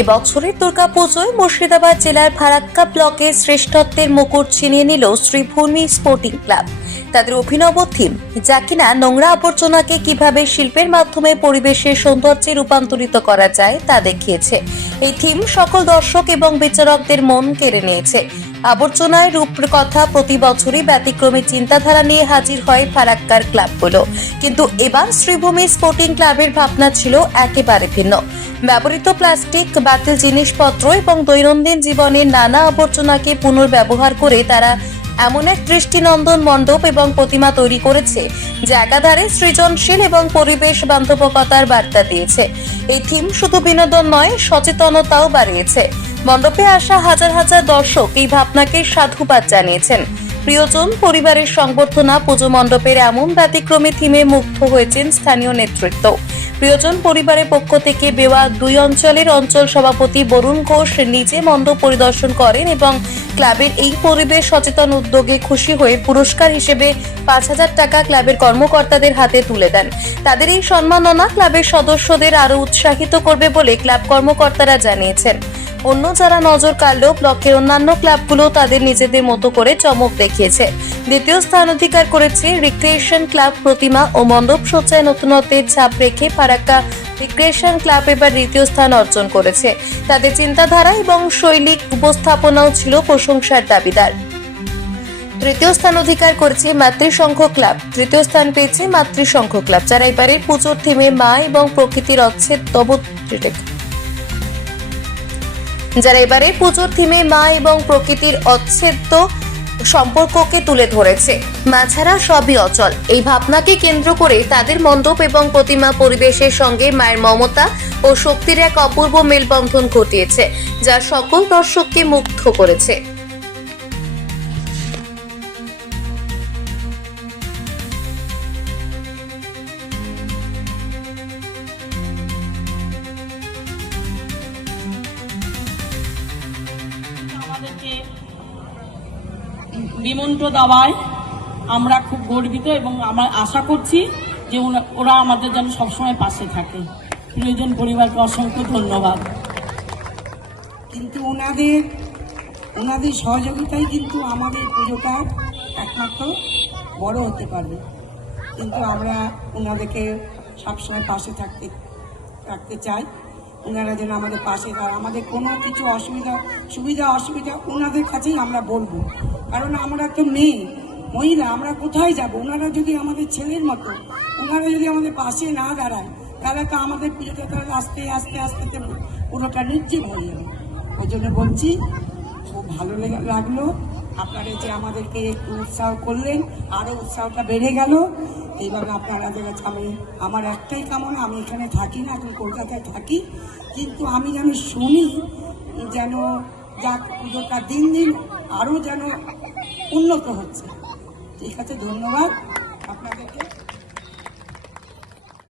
এবছরের দুর্গাপুজোয় মুর্শিদাবাদ জেলার ফারাক্কা ব্লকের শ্রেষ্ঠত্বের মুকুট ছিনিয়ে নিল শ্রীভূমি স্পোর্টিং ক্লাব। তাদের অভিনব থিম, যা কিনা নোংরা আবর্জনাকে কিভাবে শিল্পের মাধ্যমে পরিবেশের সৌন্দর্যে রূপান্তরিত করা যায় তা দেখিয়েছে। এই থিম সকল দর্শক এবং বিচারকদের মন কেড়ে নিয়েছে। আবর্জনায় রূপকথা প্রতি বছরই ব্যতিক্রমী চিন্তাধারা নিয়ে হাজির হয় ফারাক্কার ক্লাবগুলো, কিন্তু এবার শ্রীভূমি স্পোর্টিং ক্লাবের ভাবনা ছিল একেবারে ভিন্ন। ব্যবহৃত প্লাস্টিক, বাতিল জিনিসপত্র এবং দৈনন্দিন জীবনের নানা আবর্জনাকে পুনর্ব্যবহার করে তারা এমন এক দৃষ্টিনন্দন মণ্ডপ এবং প্রতিমা তৈরি করেছে, যা একাধারে সৃজনশীল এবং পরিবেশ বান্ধবতার বার্তা দিয়েছে। এই থিম শুধু বিনোদন নয়, সচেতনতাও বাড়িয়েছে। মণ্ডপে আসা হাজার হাজার দর্শক এই ভাবনাকে সাধুবাদ জানিয়েছেন। প্রিয়জন পরিবারের সংবর্ধনা পুজো মণ্ডপের এমন ব্যতিক্রমী থিমে মুগ্ধ হয়েছেন স্থানীয় নেতৃত্ব। প্রিয়জন পরিবারের পক্ষ থেকে বেওয়া 2 অঞ্চলের অঞ্চল সভাপতি বরুণ ঘোষ নিজে মণ্ডপ পরিদর্শন করেন এবং ক্লাবের এই পরিবেশ সচেতন উদ্যোগে খুশি হয়ে পুরস্কার হিসেবে 5,000 টাকা ক্লাবের কর্মকর্তাদের হাতে তুলে দেন। তাদের এই সম্মাননা ক্লাবের সদস্যদের আরও উৎসাহিত করবে বলে ক্লাব কর্মকর্তারা জানিয়েছেন। অন্য যারা নজর কাড়লেও ব্লকের অন্যান্য ক্লাবগুলো তাদের নিজেদের মতো করে চমক দেখিয়েছে। দ্বিতীয় স্থান অধিকার করেছে রিক্রিয়েশন ক্লাব। প্রতিমা ও মণ্ডপ সজ্জায় নতুনত্বের ছাপ রেখে ফারাক্কা রিক্রিয়েশন ক্লাব এবার দ্বিতীয় স্থান অর্জন করেছে। তাদের চিন্তাধারা এবং শৈলিক উপস্থাপনাও ছিল প্রশংসার দাবিদার। তৃতীয় স্থান অধিকার করেছে মাতৃসংঘ ক্লাব। তৃতীয় স্থান পেয়েছে মাতৃসংঘ ক্লাব, যারা এবারের পুজোর থিমে মা এবং প্রকৃতির অচ্ছেদ্য সম্পর্ককে তুলে ধরেছে। মা ছাড়া সবই অচল, এই ভাবনাকে কেন্দ্র করে তাদের মণ্ডপ এবং প্রতিমা পরিবেশের সঙ্গে মায়ের মমতা ও শক্তির এক অপূর্ব মেলবন্ধন ঘটিয়েছে, যা সকল দর্শককে মুগ্ধ করেছে। নিমন্ত্রণ দেওয়ায় আমরা খুব গর্বিত এবং আমরা আশা করছি যে ওরা আমাদের যেন সবসময় পাশে থাকে। প্রিয়জন পরিবারকে অসংখ্য ধন্যবাদ। কিন্তু ওনাদের সহযোগিতাই কিন্তু আমাদের পুজোটা একমাত্র বড় হতে পারবে। কিন্তু আমরা ওনাদেরকে সবসময় পাশে রাখতে চাই। ওনারা যেন আমাদের পাশে থাকে, আমাদের কোনো কিছু সুবিধা অসুবিধা ওনাদের কাছেই আমরা বলবো। কারণ আমরা তো মেয়ে মহিলা, আমরা কোথায় যাব? ওনারা যদি আমাদের ছেলের মতো, ওনারা যদি আমাদের পাশে না দাঁড়ায়, তাহলে তো আমাদের পুজোটা তাহলে আস্তে আস্তে আস্তে পুরোটা নির্জীব হয়ে যাবে। ওই জন্য বলছি, খুব ভালো লাগলো আপনারা যে আমাদেরকে একটু উৎসাহ করলেন, আরও উৎসাহটা বেড়ে গেল। এইভাবে আপনাদের কাছে আমার একটাই কামনা, আমি এখানে থাকি না, এখন কলকাতায় থাকি, কিন্তু আমি যেন শুনি যেন যাক পুজোটা দিন দিন আরও যেন উন্নত হচ্ছে। ঠিক আছে, ধন্যবাদ আপনাদেরকে।